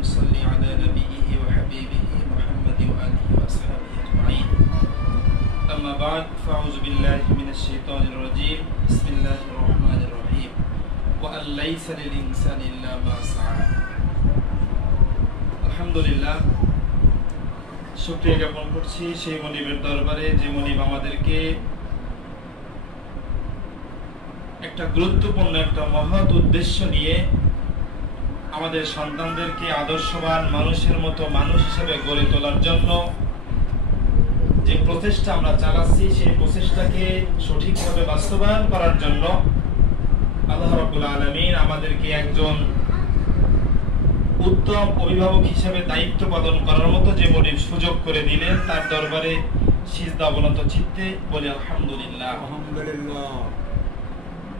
اللهم صل على نبيه وحبيبه محمد وآله وأصحابه أجمعين أما بعد فأعوذ بالله من الشيطان الرجيم بسم الله الرحمن الرحيم وأن ليس للإنسان إلا ما سعى الحمد لله শুকরিয়া জ্ঞাপন করছি সেই মনিবের দরবারে যে মনিব আমাদেরকে একটা গুরুত্বপূর্ণ একটা মহৎ উদ্দেশ্য নিয়ে আমাদের সন্তানদেরকে আদর্শবান মানুষের মতো মানুষ হিসেবে গড়ে তোলার জন্য যে প্রচেষ্টা আমরা চালাচ্ছি সেই প্রচেষ্টাকে সঠিকভাবে বাস্তবায়ন করার জন্য আল্লাহ রাব্বুল আলামিন আমাদেরকে একজন উত্তম অভিভাবক হিসেবে দায়িত্ব পালন করার মতো যে মনিব সুযোগ করে দিলেন তার দরবারে সিজদা অবনত চিত্তে বলি আলহামদুলিল্লাহ।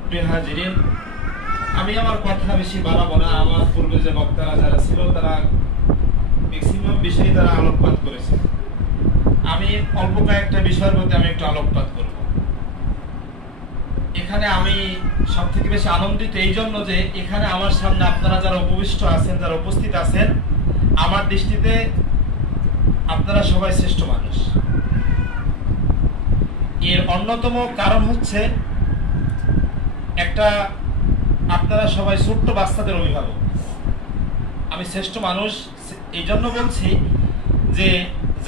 প্রিয় হাজিরিন, আমি আমার কথা বেশি বাড়াবো না। আমার পূর্বে যে বক্তারা যারা ছিল তারা ম্যাক্সিমাম বিষয়ে তারা আলোকপাত করেছে। আমি অল্প কয়েকটা বিষয়ের প্রতি আমি একটু আলোকপাত করব। এখানে আমি সব থেকে বেশি আনন্দিত এই জন্য যে এখানে আমার সামনে আপনারা যারা উপবিষ্ট আছেন, যারা উপস্থিত আছেন, আমার দৃষ্টিতে আপনারা সবাই শ্রেষ্ঠ মানুষ। এর অন্যতম কারণ হচ্ছে একটা, আপনারা সবাই ছোট্ট বাচ্চাদের অভিভাবক। আমি শ্রেষ্ঠ মানুষ এই জন্য বলছি যে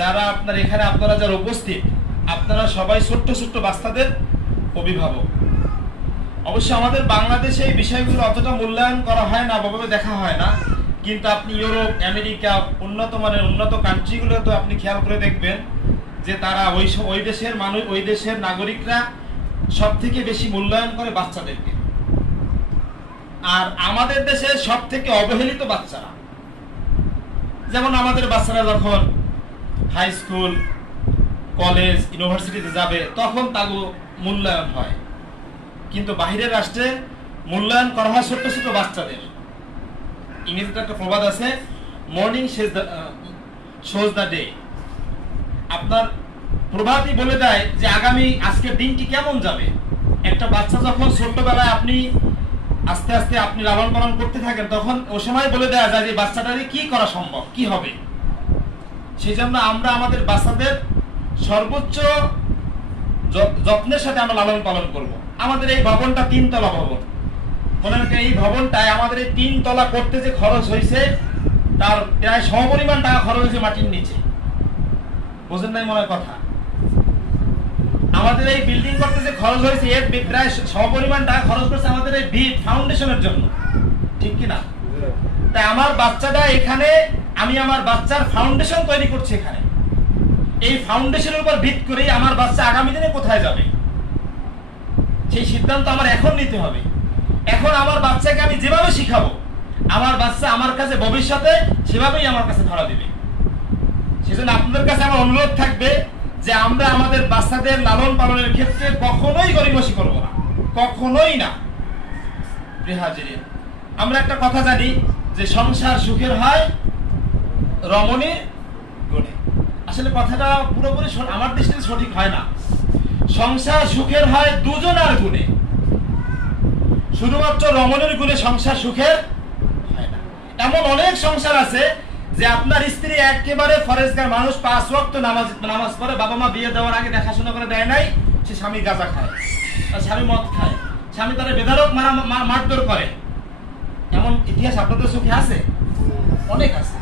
যারা আপনার এখানে আপনারা যারা উপস্থিত আপনারা সবাই ছোট্ট ছোট্ট বাচ্চাদের অভিভাবক। অবশ্য আমাদের বাংলাদেশে এই বিষয়গুলো অতটা মূল্যায়ন করা হয় না, ভাবে দেখা হয় না, কিন্তু আপনি ইউরোপ, আমেরিকা, উন্নত মানের উন্নত কান্ট্রিগুলো তো আপনি খেয়াল করে দেখবেন যে তারা ওই দেশের মানুষ, ওই দেশের নাগরিকরা সব থেকে বেশি মূল্যায়ন করে বাচ্চাদেরকে। আর আমাদের দেশে সব থেকে অবহেলিত বাচ্চারা। যেমন আমাদের বাচ্চারা যখন হাই স্কুল, কলেজ, ইউনিভার্সিটিতে যাবে তখন তাকে মূল্যায়ন হয়, কিন্তু বাহিরের রাষ্ট্রে মূল্যায়ন করা হয় ছোট্ট ছোট বাচ্চাদের। ইংরেজিতে একটা প্রবাদ আছে, মর্নিং শোজ দ্য ডে। আপনার প্রভাতই বলে দেয় যে আগামী আজকের দিনটি কেমন যাবে। একটা বাচ্চা যখন ছোট্টবেলায় আপনি আস্তে আস্তে আপনি লালন পালন করতে থাকেন তখন ও সময় বলে দেওয়া যায় যে বাচ্চাটাকে কি করা সম্ভব, কি হবে। সেই জন্য আমরা আমাদের বাচ্চাদের সর্বোচ্চ যত্নের সাথে আমরা লালন পালন করব। আমাদের এই ভবনটা 3 তলা ভবন। মনে রাখেন এই ভবনটায় আমাদের এই 3 তলা করতে যে খরচ হয়েছে তার প্রায় সমপরিমাণ টাকা খরচ হয়েছে মাটির নিচে। বুঝেন নাই মনে কথা? আমাদের এই বিল্ডিং করতে যে খরচ হয়েছে এর প্রায় সমপরিমাণ টাকা খরচ করছে আমাদের এই ভিত ফাউন্ডেশনের জন্য, ঠিক কি না? তাই আমার বাচ্চাটা এখানে, আমি আমার বাচ্চার ফাউন্ডেশন তৈরি করছি এখানে। এই ফাউন্ডেশনের উপর ভিত করেই আমার বাচ্চা আগামী দিনে কোথায় যাবে সেই সিদ্ধান্ত আমার এখন নিতে হবে। এখন আমার বাচ্চাকে আমি যেভাবে শিখাবো আমার বাচ্চা আমার কাছে ভবিষ্যতে সেভাবেই আমার কাছে ধরা দিবে। সেজন্য আপনাদের কাছে আমার অনুরোধ থাকবে যে আমরা আমাদের বাচ্চাদের লালন পালনের ক্ষেত্রে কখনোই গরিমসি করবো না, কখনোই না। প্রিয় হাজিরিন, আমরা একটা কথা জানি যে সংসার সুখের হয় রমণীর গুণে। আসলে কথাটা পুরোপুরি আমার দৃষ্টিতে সঠিক হয় না। সংসার সুখের হয় দুজনার গুণে, শুধুমাত্র রমণীর গুণে সংসার সুখের হয় না। এমন অনেক সংসার আছে যে আপনার স্ত্রী একেবারে ফরেজগার মানুষ, 5 ওয়াক্ত নামাজ পড়ে, বাবা মা বিয়ে দেওয়ার আগে দেখাশোনা করে দেয় নাই, সে স্বামী গাঁজা খায়, স্বামী মদ খায়, স্বামী তারা বেধড়ক মারধর করে। এমন ইতিহাস আপনাদের চোখে আছে? অনেক আছে।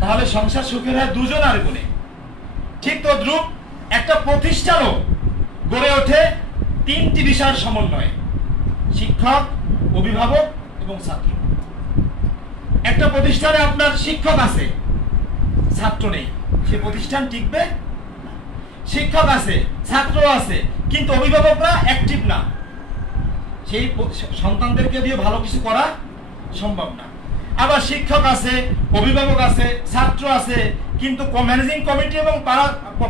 তাহলে সংসার সুখের হয় দুজনার গুণে। ঠিক তদ্রূপ একটা প্রতিষ্ঠানও গড়ে ওঠে 3টি বিষয়ের সমন্বয়ে: শিক্ষক, অভিভাবক এবং ছাত্র। একটা প্রতিষ্ঠানে আপনার শিক্ষক আছে, ছাত্র নেই, সে প্রতিষ্ঠান টিকবে না। শিক্ষক আছে, ছাত্র আছে, কিন্তু অভিভাবকরা অ্যাক্টিভ না, সেই সন্তানদেরকে দিয়ে ভালো কিছু করা সম্ভব না। আবার শিক্ষক আছে, অভিভাবক আছে, ছাত্র আছে, কিন্তু ম্যানেজিং কমিটি এবং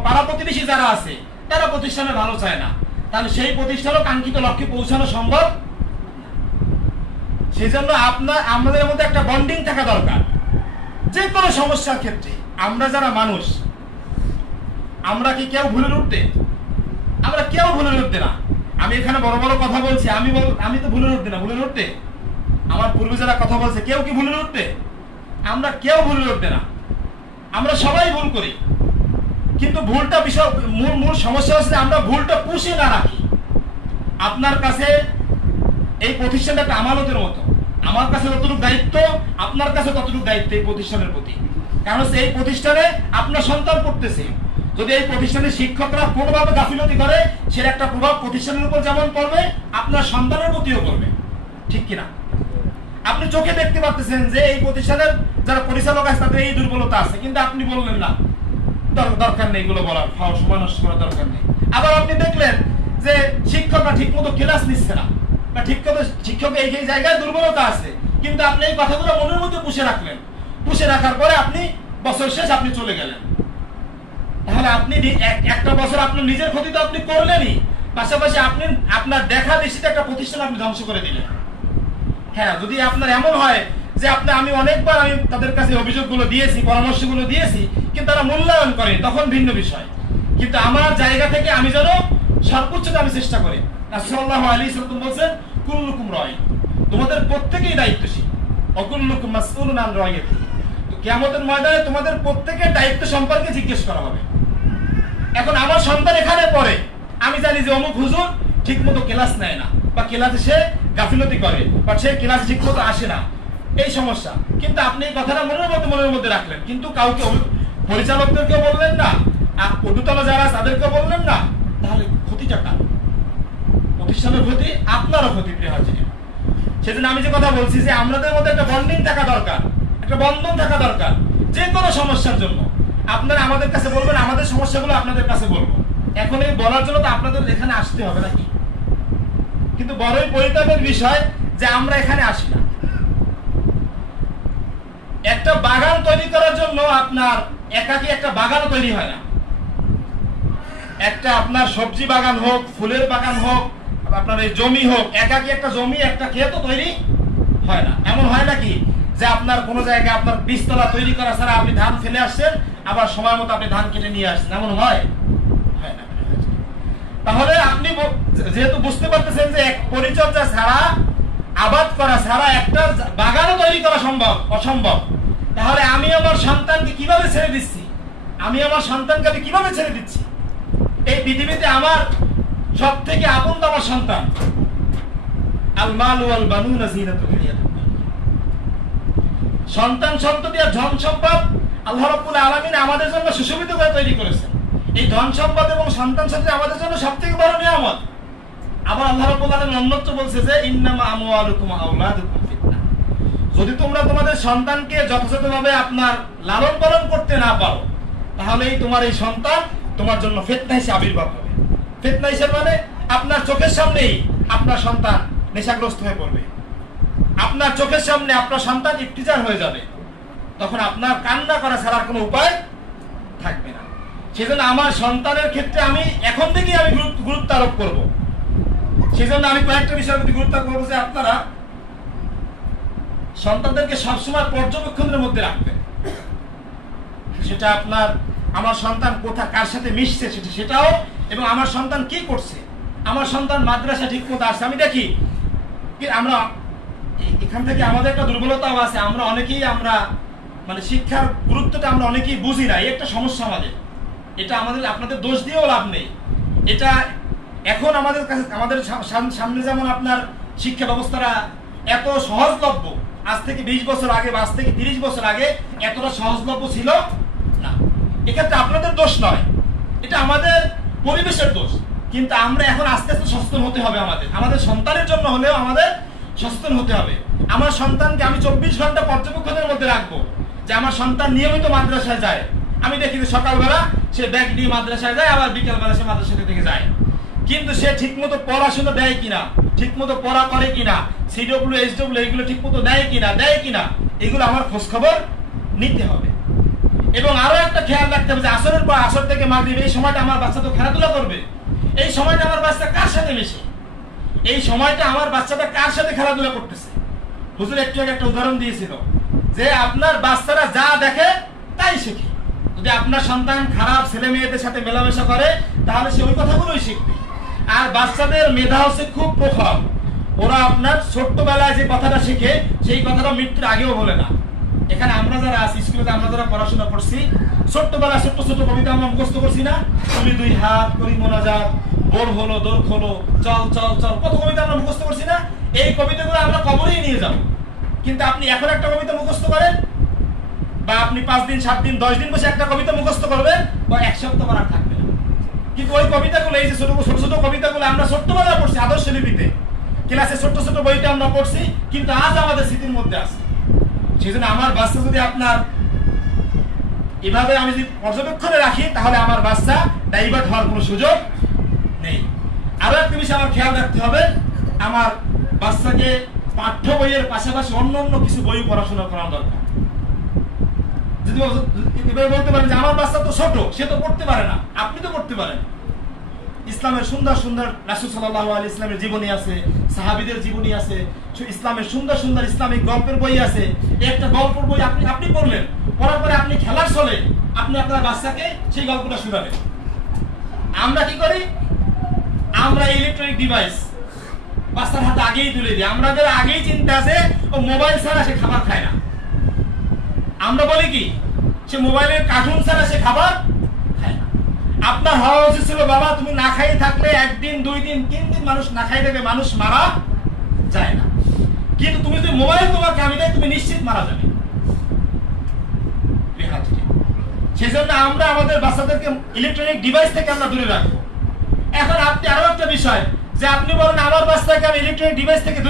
পাড়া প্রতিবেশী যারা আছে তারা প্রতিষ্ঠানে ভালো চায় না। তাহলে সেই প্রতিষ্ঠানও কাঙ্ক্ষিত লক্ষ্যে পৌঁছানো সম্ভব। সেই জন্য আমাদের মধ্যে একটা বন্ডিং থাকা দরকার। যে কোনো সমস্যার ক্ষেত্রে আমরা যারা মানুষ, আমরা কি কেউ ভুলে উঠতে? আমরা কেউ ভুলে উঠতে না। আমি এখানে বড় বড় কথা বলছি, আমি তো ভুলে উঠতে না। ভুলে উঠতে আমার পূর্বে যারা কথা বলছে কেউ কি ভুলে উঠতে? আমরা কেউ ভুল করবে না, আমরা সবাই ভুল করি, কিন্তু ভুলটা বিষয় মূল সমস্যা হচ্ছে আমরা ভুলটা পুষে না রাখি। আপনার কাছে এই প্রতিষ্ঠানটা একটা আমানতের মতো, আমার কাছে যতটুকু দায়িত্ব আপনার কাছে ততটুকু দায়িত্ব এই প্রতিষ্ঠানের প্রতি। কারণ এই প্রতিষ্ঠানে আপনার সন্তান পড়তেছে, যদি এই প্রতিষ্ঠানের শিক্ষকরা কোনোভাবে গাফিলতি করে সেটা একটা প্রভাব প্রতিষ্ঠানের উপর যেমন পড়বে আপনার সন্তানের প্রতিও পড়বে, ঠিক কিনা? আপনি চোখে দেখতে পাচ্ছেন যে এই প্রতিষ্ঠানের যারা পরিচালক আছে তাদের এই দুর্বলতা আছে, কিন্তু আপনি বললেন না, দরকার নেই এগুলো বলার, সময় নষ্ট করার দরকার নেই। আবার আপনি দেখলেন যে শিক্ষকরা ঠিক মতো ক্লাস নিচ্ছে না, বা ঠিক মতো শিক্ষক এই জায়গায় দুর্বলতা আছে, কিন্তু আপনি এই কথাগুলো মনের মধ্যে পুষে রাখলেন, পুষে রাখার পরে আপনি বছর শেষ আপনি চলে গেলেন। তাহলে আপনি একটা বছর আপনার নিজের ক্ষতি তো আপনি করলেনই, পাশাপাশি আপনি আপনার দেখা দৃষ্টিতে একটা প্রতিষ্ঠান আপনি ধ্বংস করে দিলেন। হ্যাঁ, যদি আপনার এমন হয় যে আমি অনেকবার তাদের কাছে অভিযোগগুলো দিয়েছি, পরামর্শগুলো দিয়েছি, কিন্তু তারা মূল্যায়ন করে, তখন ভিন্ন বিষয়। কিন্তু আমার জায়গা থেকে আমি যেন সর্বোচ্চটা আমি চেষ্টা করি। রাসূলুল্লাহ আলাইহিস সাল্লাম বলেছেন, কুল্লুকুম রাঈ, তোমাদের প্রত্যেকেই দায়িত্বশীল, অকুল্লুকুম মাসউলুন আন রাইয়াতি। তো কিয়ামতের ময়দানে তোমাদের প্রত্যেকের দায়িত্ব সম্পর্কে জিজ্ঞেস করা হবে। এখন আমার সন্তান এখানে পড়ে, আমি জানি যে অমুক হুজুর ঠিকমতো ক্লাস নেয় না, বা ক্লাসে সে গাফিলতি করে, বা সে ক্লাসে ঠিকমতো আসে না, এই সমস্যা। কিন্তু আপনি এই কথাটা মনের মধ্যে রাখলেন, কিন্তু কাউকে পরিচালকদেরকেও বললেন না, আর ঊর্ধ্বতন যারা তাদেরকেও বললেন না, তাহলে ক্ষতিটা কার? প্রতিষ্ঠানের ক্ষতি, আপনারও ক্ষতি, প্রিয় হাজির। সেজন্য আমি যে কথা বলছি যে আমাদের মধ্যে একটা বন্ডিং থাকা দরকার, একটা বন্ধন থাকা দরকার। যে কোনো সমস্যার জন্য আপনারা আমাদের কাছে বলবেন, আমাদের সমস্যাগুলো আপনাদের কাছে বলবো। এখন এই বলার জন্য তো আপনাদের এখানে আসতে হবে নাকি? কিন্তু বড়ই পরিতাপের বিষয় যে আমরা এখানে আসি না। একটা বাগান তৈরি করার জন্য আপনার একাকি একটা বাগান তৈরি হয় না। একটা আপনার সবজি বাগান হোক, ফুলের বাগান হোক, আপনার এই জমি হোক, একাকি একটা জমি একটা ক্ষেত তৈরি হয় না। এমন হয় নাকি যে আপনার কোন জায়গায় আপনার বীজতলা তৈরি করা ছাড়া আপনি ধান ফেলে আসছেন, আবার সময় মতো আপনি ধান কেটে নিয়ে আসছেন, এমন হয় না। তাহলে আপনি যেহেতু বুঝতে পারতেছেন যে এক পরিচর্যা ছাড়া, আবাদ করা ছাড়া একটা বাগানও তৈরি করা অসম্ভব, তাহলে আমি আমার সন্তানকে কিভাবে ছেড়ে দিচ্ছি? আমি আমার সন্তানকে আমি কিভাবে ছেড়ে দিচ্ছি? এই পৃথিবীতে আমার সব থেকে আপন তো আমার সন্তান। আল মালু ওয়াল বানুনা যিনাতুল হায়াতুদ দুনিয়া। সন্তান সন্ততি আর ধন সম্পদ আল্লাহ রাব্বুল আলামিন আমাদের জন্য সুশোভিত করে তৈরি করেছেন। এই ধন সম্পদ এবং সন্তান সন্ততি আমাদের জন্য সবথেকে বড় নিয়ামত। আবার আল্লাহ রাব্বুল আলামিন অন্যত্র বলছে যে ইন্নামা আমওয়ালুকুম ওয়া আওলাদুকুম ফিতনা। যদি তোমরা তোমাদের সন্তানকে যথাযথভাবে আপনার লালন পালন করতে না পারো, তাহলেই তোমার এই সন্তান তোমার জন্য ফিতনা হিসেবে আবির্ভাব হবে। ফিতনা হিসেবে মানে আপনার চোখের সামনেই আপনার সন্তান নেশাগ্রস্ত হয়ে পড়বে, আপনার চোখের সামনে আপনার সন্তান ইফতিজার হয়ে যাবে, তখন আপনার কান্না করা ছাড়ার কোনো উপায় থাকবে না। সেজন্য আমার সন্তানের ক্ষেত্রে আমি এখন থেকেই আমি গুরুত্ব আরোপ করব। সেজন্য আমি কয়েকটা বিষয়ের প্রতি গুরুত্ব করবো যে আপনারা সন্তানদেরকে সবসময় পর্যবেক্ষণের মধ্যে রাখবেন। সেটা আপনার আমার সন্তান কার সাথে মিশছে সেটাও, এবং আমার সন্তান কি করছে, আমার সন্তান মাদ্রাসা ঠিক মতো আসছে আমি দেখি। আমরা এখান থেকে আমাদের একটা দুর্বলতাও আছে, আমরা অনেকেই মানে শিক্ষার গুরুত্বটা আমরা অনেকেই বুঝি না। এই একটা সমস্যা আমাদের, এটা আপনাদের দোষ দিয়েও লাভ নেই। এটা এখন আমাদের কাছে, আমাদের সামনে যেমন আপনার শিক্ষা ব্যবস্থাটা এত সহজলভ্য, আজ থেকে 20 বছর আগে বা আজ থেকে 30 বছর আগে এতটা সহজলভ্য ছিল না। এক্ষেত্রে আপনাদের দোষ নয়, এটা আমাদের পরিবেশের দোষ। কিন্তু আমরা এখন আস্তে আস্তে সচেতন হতে হবে, আমাদের সন্তানের জন্য হলেও আমাদের সচেতন হতে হবে। আমার সন্তানকে আমি 24 ঘন্টা পর্যবেক্ষণের মধ্যে রাখবো, যে আমার সন্তান নিয়মিত মাদ্রাসায় যায়। আমি দেখি যে সকালবেলা সে ব্যাগ নিয়ে মাদ্রাসায় যায়, আবার বিকেলবেলা সে মাদ্রাসা থেকে যায়, কিন্তু সে ঠিকমতো পড়াশোনা দেয় কিনা, ঠিকমতো পড়া করে কিনা, সিডব্লিউ এইচডব্লিউ এগুলো ঠিকমতো দেয় কিনা, এগুলো আমার খোঁজ খবর নিতে হবে। এবং আরো একটা খেয়াল রাখতে হবে যে আসরের পর, আসর থেকে মাগরিব, এই সময়টা আমার বাচ্চা তো খেলাধুলা করবে, এই সময়টা আমার বাচ্চা কার সাথে মেশে, এই সময়টা আমার বাচ্চাটা কার সাথে খেলাধুলা করতেছে। হুজুর একটু আগে একটা উদাহরণ দিয়েছিল যে আপনার বাচ্চারা যা দেখে তাই শেখে। যদি আপনার সন্তান খারাপ ছেলে মেয়েদের সাথে মেলামেশা করে, তাহলে সে ওই কথাগুলোই শিখবে। আর বাচ্চাদের মেধা হচ্ছে খুব প্রখর, ওরা আপনার ছোট্টবেলায় যে কথাটা শিখে সেই কথাটা মৃত্যুর আগেও বলে না। এখানে আমরা আমরা যারা আছি স্কুলে, আমরা যারা পড়াশোনা করছি, ছোট্টবেলায় ছোট্ট ছোট কবিতা আমরা মুখস্থ করছি না? তুমি দুই হাত করি মোনাজাত, বোর হলো দোর খোলো, চল চল চল, কত কবিতা আমরা মুখস্থ করছি না? এই কবিতাগুলো আমরা কবরেই নিয়ে যাব। কিন্তু আপনি এখন একটা কবিতা মুখস্থ করেন, বা আপনি 5 দিন 7 দিন 10 দিন বসে একটা কবিতা মুখস্থ করবেন, বা 1 সপ্তাহ পর আর থাকবে না। কিন্তু ওই কবিতাগুলো, এই যে ছোট ছোট কবিতাগুলো আমরা ছোট্টবেলায় পড়ছি আদর্শ লিপিতে, ক্লাসে ছোট ছোট বইতে আমরা পড়ছি, কিন্তু আজ আমাদের স্মৃতির মধ্যে আছে। সেই জন্য আমার বাচ্চা যদি আপনার এভাবে আমি যদি পর্যবেক্ষণে রাখি, তাহলে আমার বাচ্চা ডাইভার্ট হওয়ার কোনো সুযোগ নেই। আরো একটা বিষয় আমার খেয়াল রাখতে হবে, আমার বাচ্চাকে পাঠ্য বইয়ের পাশাপাশি অন্য অন্য কিছু বই পড়াশোনা করা দরকার। যদি এভাবে বলতে পারেন যে আমার বাচ্চা তো ছোট, সে তো পড়তে পারে না, আপনি তো পড়তে পারেন। ইসলামের সুন্দর সুন্দর রাসূল সাল্লাল্লাহু আলাইহি ইসলামের জীবনী আছে, সাহাবীদের জীবনী আছে, ইসলামের সুন্দর সুন্দর ইসলামিক গল্পের বই আছে। একটা গল্পের বই আপনি পড়লেন, পড়ার পরে আপনি খেলার চলে আপনি আপনার বাচ্চাকে সেই গল্পটা শোনাবেন। আমরা কি করি? আমরা ইলেকট্রনিক ডিভাইস বাচ্চার হাতে আগেই তুলে দিই। আমাদের আগেই চিন্তা আছে ও মোবাইল ছাড়া সে খাবার খায় না। আমরা বলি কি, সে মোবাইলের কার্টুন ছাড়া সে খাবার খায় না। আপনার হওয়া উচিত ছিল, বাবা তুমি না খাই থাকলে 1 দিন 2 দিন 3 দিন মানুষ না খাই থাকে, মানুষ মারা যায় না। কিন্তু তুমি যদি মোবাইল তোমাকে আমি দেয়, তুমি নিশ্চিত মারা যাবে। সেজন্য আমরা আমাদের বাচ্চাদেরকে ইলেকট্রনিক ডিভাইস থেকে আমরা দূরে রাখবো। এখন আপনি আরো একটা বিষয়, যে আপনি বলেন আমার বাচ্চাকে আমি ইলেকট্রনিক ডিভাইস থেকে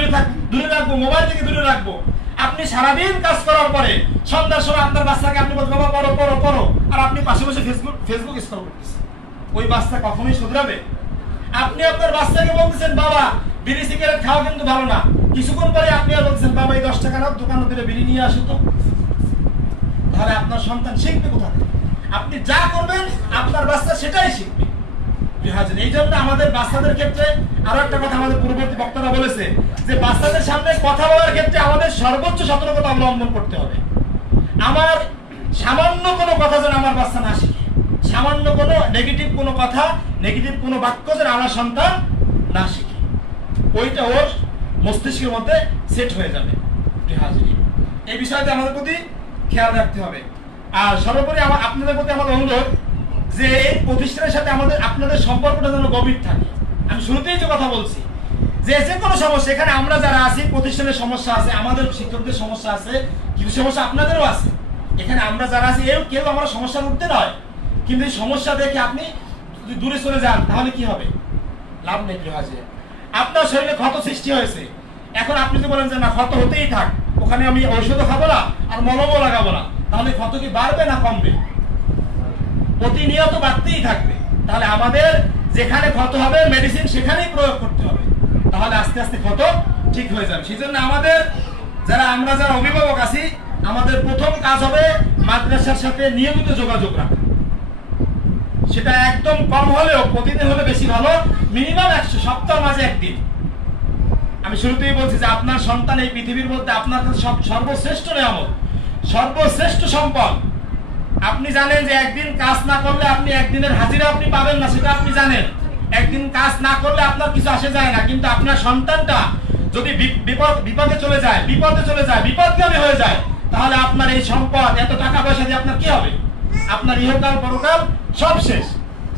দূরে রাখবো, মোবাইল থেকে দূরে রাখবো। আপনি সারাদিন কাজ করার পরে সন্ধ্যার সময় আপনার বাচ্চাকে আপনি বলছেন, বাবা পড়ো পড়ো পড়ো, আর আপনি পাশে বসে ফেসবুক স্ক্রল করতেছেন। ওই বাচ্চা কখনোই শুধরাবে? আপনি আপনার বাচ্চাকে বলতেছেন, বাবা বিড়ি সিগারেট খাওয়া কিন্তু ভালো না। কিছুক্ষণ পরে আপনি আর বলছেন, বাবা এই 10 টাকা নাও, দোকানে থেকে বিড়ি নিয়ে আসো তো। তাহলে আপনার সন্তান শিখবে কোথা থেকে? আপনি যা করবেন আপনার বাচ্চা সেটাই শিখবে। এই জন্য আমাদের বাচ্চাদের ক্ষেত্রে আরো একটা কথা আমাদের পূর্ববর্তী বক্তারা বলেছে, যে বাচ্চাদের সামনে কথা বলার ক্ষেত্রে আমাদের সর্বোচ্চ সতর্কতা অবলম্বন করতে হবে। আমার সামান্য কোনো কথা যেন আমার বাচ্চা না শিখে, সামান্য কোনো নেগেটিভ কোনো কথা, নেগেটিভ কোনো বাক্য যেন আমার সন্তান না শিখে, ওইটা ওর মস্তিষ্কের মধ্যে সেট হয়ে যাবে। এই বিষয়টা আমাদের প্রতি খেয়াল রাখতে হবে। আর সর্বোপরি আপনাদের প্রতি আমার অনুরোধ, যে এই প্রতিষ্ঠানের সাথে আপনাদের সম্পর্কটা যেন গভীর থাকে। আমি শুরুতেই যে কথা বলছি, যে কোনো সমস্যা, এখানে আমরা যারা আছি প্রতিষ্ঠানের সমস্যা আছে, আমাদের শিক্ষকদের সমস্যা আছে, কিছু সমস্যা আপনাদেরও আছে। এখানে আমরা যারা আছি কেউ আমরা সমস্যার উঠতে নয়, কিন্তু এই সমস্যা দেখে আপনি যদি দূরে চলে যান তাহলে কি হবে? লাভ নেই। আপনার শরীরে ক্ষত সৃষ্টি হয়েছে, এখন আপনি যদি বলেন যে না ক্ষত হতেই থাক, ওখানে আমি ঔষধও খাবো না আর মলমও লাগাবো না, তাহলে ক্ষত কি বাড়বে না কমবে? প্রতিনিয়ত বাড়তেই থাকবে। তাহলে আমাদের যেখানে ক্ষত হবে মেডিসিন সেখানেই প্রয়োগ করতে হবে, তাহলে আস্তে আস্তে ক্ষত ঠিক হয়ে যাবে। সেই জন্য আমরা যারা অভিভাবক আছি, আমাদের প্রথম কাজ হবে মাদ্রাসার সাথে নিয়মিত যোগাযোগ রাখা। সেটা একদম কম হলেও প্রতিদিন হলে বেশি ভালো, মিনিমাম 100 সপ্তাহ মাঝে 1 দিন। আমি শুরুতেই বলছি যে আপনার সন্তান এই পৃথিবীর মধ্যে আপনার কাছে সর্বশ্রেষ্ঠ নিয়ামত, সর্বশ্রেষ্ঠ সম্পদ। আপনি জানেন যে একদিন কাজ না করলে আপনি একদিনের হাজিরা আপনি পাবেন না, সেটা আপনি জানেন। একদিন কাজ না করলে আপনার কিছু আসে যায় না, কিন্তু আপনার সন্তানটা যদি বিপদে চলে যায়, বিপদগামী হয়ে যায়, তাহলে আপনার এই সম্পদ, এত টাকা পয়সা দিয়ে আপনার কি হবে? আপনার ইহকাল পরকাল সব শেষ।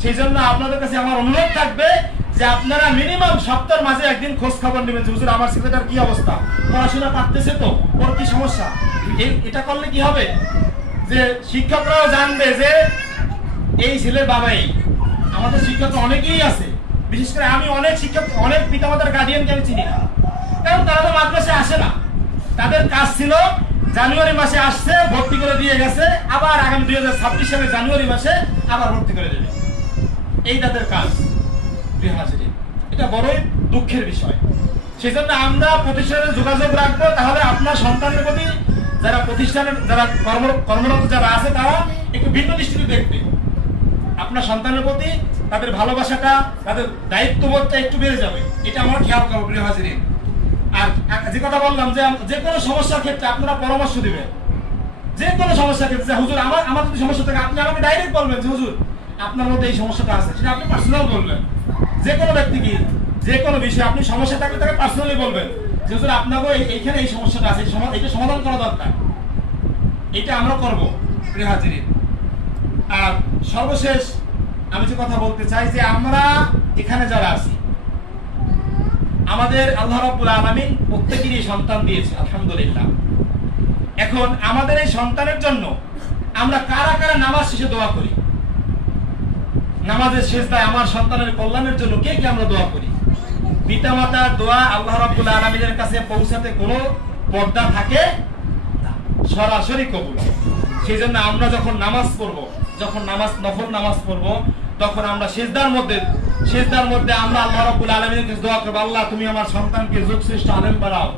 সেই জন্য আপনাদের কাছে আমার অনুরোধ থাকবে যে আপনারা মিনিমাম সপ্তাহের মাঝে 1 দিন খোঁজ খবর নেবেন, হুজুর আমার ছেলেটার কি অবস্থা, পড়াশোনা পারতেছে তো, ওর কি সমস্যা। এটা করলে কি হবে? যে শিক্ষকরাও জানবে যে এই ছেলের বাবাই। আমাদের শিক্ষক অনেকেই আছে, বিশেষ করে আমি অনেক শিক্ষক, অনেক পিতামাতার গার্ডিয়ানকে আমি চিনি না, কারণ তারা তো মাদ্রাসায় আসে না। তাদের কাজ ছিল জানুয়ারি মাসে আসছে, ভর্তি করে দিয়ে গেছে, আবার আগামী 2026 সালের জানুয়ারি মাসে আবার ভর্তি করে দেবে, এই তাদের কাজ। এটা বড়ই দুঃখের বিষয়। সেই জন্য আমরা প্রতিষ্ঠানে যোগাযোগ রাখবো, তাহলে আপনার সন্তানের প্রতি যারা প্রতিষ্ঠানের যারা কর্মরত যারা আছে, তারা একটু ভিন্ন দৃষ্টিতে দেখবে। আপনার সন্তানের প্রতি তাদের ভালোবাসাটা, তাদের দায়িত্ববোধটা একটু বেড়ে যাবে, এটা আমরা খেয়াল করবো প্রিয় হাজিরিন। আর যে কথা বললাম যে কোনো সমস্যার ক্ষেত্রে আপনারা পরামর্শ দিবেন। যে কোনো সমস্যার ক্ষেত্রে হুজুর আমার যদি সমস্যা থাকে, আপনি আমাকে ডাইরেক্ট বলবেন যে হুজুর আপনার মধ্যে এই সমস্যাটা আছে, সেটা আপনি পার্সোনাল বলবেন। যে কোনো ব্যক্তিকে যে কোনো বিষয়ে আপনি সমস্যা থাকলে তাকে পার্সোনালি বলবেন যে হুজুর আপনাকে এইখানে এই সমস্যাটা আছে, এটা সমাধান করা দরকার। এটা আমরা করব প্রিয় হাজিরিন। আর সর্বশেষ আমি যে কথা বলতে চাই যে আমরা এখানে যারা আছি, আমাদের আল্লাহ রাব্বুল আলামিন প্রত্যেকেরই সন্তান দিয়েছে আলহামদুলিল্লাহ। এখন আমাদের এই সন্তানের জন্য আমরা কারা কারা নামাজ শেষে দোয়া করি? নামাজের শেষদায় আমার সন্তানের কল্যাণের জন্য কে কে আমরা দোয়া করি? পিতামাতার দোয়া আল্লাহ রাব্বুল আলামিনের কাছে পৌঁছাতে কোনো পর্দা থাকে না, সরাসরি কবুল। সেই জন্য আমরা যখন নামাজ পড়ব, যখন নফল নামাজ পড়ব, তখন আমরা সিজদার মধ্যে আমরা আল্লাহ রাব্বুল আলামিনের কাছে দোয়া করব, আল্লাহ তুমি আমার সন্তানকে যুগশ্রেষ্ঠ আলেম বানাও,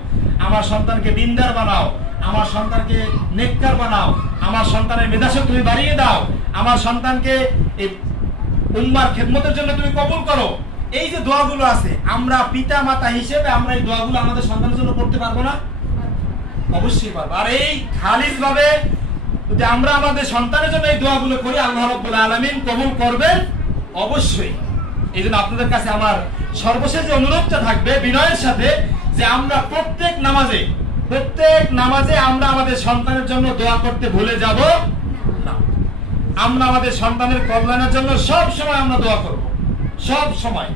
আমার সন্তানকে দিনদার বানাও, আমার সন্তানকে নেককার বানাও, আমার সন্তানের মেধাশক্তি তুমি বাড়িয়ে দাও, আমার সন্তানকে এই উম্মার খেদমতের জন্য তুমি কবুল করো। এই যে দোয়াগুলো আছে, আমরা পিতা মাতা হিসেবে আমরা এই দোয়াগুলো আমাদের সন্তানের জন্য পড়তে পারবো না? অবশ্যই পারবো। আর এই খালিস ভাবে যদি আমরা আমাদের সন্তানের জন্য এই দোয়াগুলো করি, আল্লাহ রাব্বুল আলামিন কবুল করবেন অবশ্যই। এই জন্য আপনাদের কাছে আমার সর্বশেষ যে অনুরোধটা থাকবে বিনয়ের সাথে, যে আমরা প্রত্যেক নামাজে আমরা আমাদের সন্তানের জন্য দোয়া করতে ভুলে যাব না। আমরা আমাদের সন্তানের কল্যাণের জন্য সব সময় আমরা দোয়া করব, সব সময়।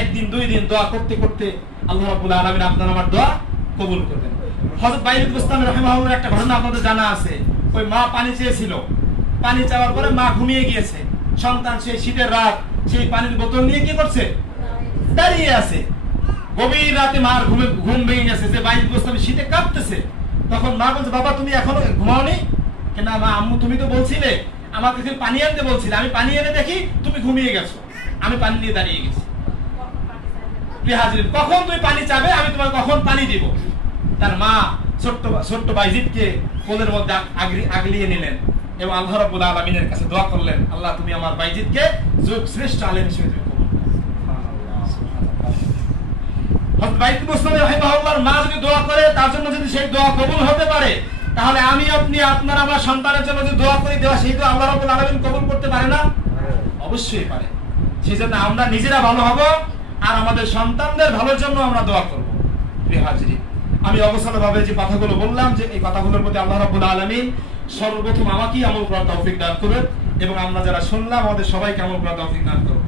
একদিন দুই দিন দোয়া করতে করতে আল্লাহ রাব্বুল আলামিন আপনার আমার দোয়া কবুল করবেন। হযরত বাইরুল ইসলাম রাহিমাহুল্লাহর একটা ঘটনা আপনাদের জানা আছে। ওই মা পানি চেয়েছিল, পানি চাওয়ার পরে মা ঘুমিয়ে গিয়েছে। সন্তান সেই শীতের রাত সেই পানির বোতল নিয়ে কি করছে? দাঁড়িয়ে আছে। গভীর রাতে মার ঘুম ভেঙে গেছে, যে বাইরুল ইসলাম শীতে কাঁপতেছে। তখন মা বলছে, বাবা তুমি এখনো ঘুমাওনি কেন? মা, আম্মু তুমি তো বলছিলে আমাকে পানি আনতে বলছিলে, আমি পানি এনে দেখি তুমি ঘুমিয়ে গেছো, আমি পানি নিয়ে দাঁড়িয়ে গেছি। কখন তুমি পানি চাবে আমি তোমার কখন পানি দিব। তার মা ছোট্ট বাইজিদকে কোলের মধ্যে আগলিয়ে নিলেন এবং আল্লাহ রাব্বুল আলামিনের কাছে দোয়া করলেন, আল্লাহ তুমি আমার বাইজিদকে যুগ শ্রেষ্ঠ আলেম হিসেবে তুমি কবুল করো। হযরত বাইজিদ মুসলিম রাহিমাহুল্লাহর মা যদি দোয়া করে, তার জন্য যদি সেই দোয়া কবুল হতে পারে, তাহলে আমি আপনি আপনার আমার সন্তানের জন্য যদি দোয়া করি, দেওয়া সেই দোয়া আল্লাহ রাব্বুল আলামিন কবুল করতে পারে না? অবশ্যই পারে। সেই জন্য আমরা নিজেরা ভালো হব আর আমাদের সন্তানদের ভালোর জন্য আমরা দোয়া করব। প্রিয় হাজিরিন, আমি অবসরভাবে যে কথাগুলো বললাম, যে এই কথাগুলোর প্রতি আল্লাহ রাব্বুল আলামিন সর্বপ্রথম আমাকেই আমল করার তৌফিক দান করুন এবং আমরা যারা শুনলাম আমাদের সবাইকে আমল করার তৌফিক দান করুন।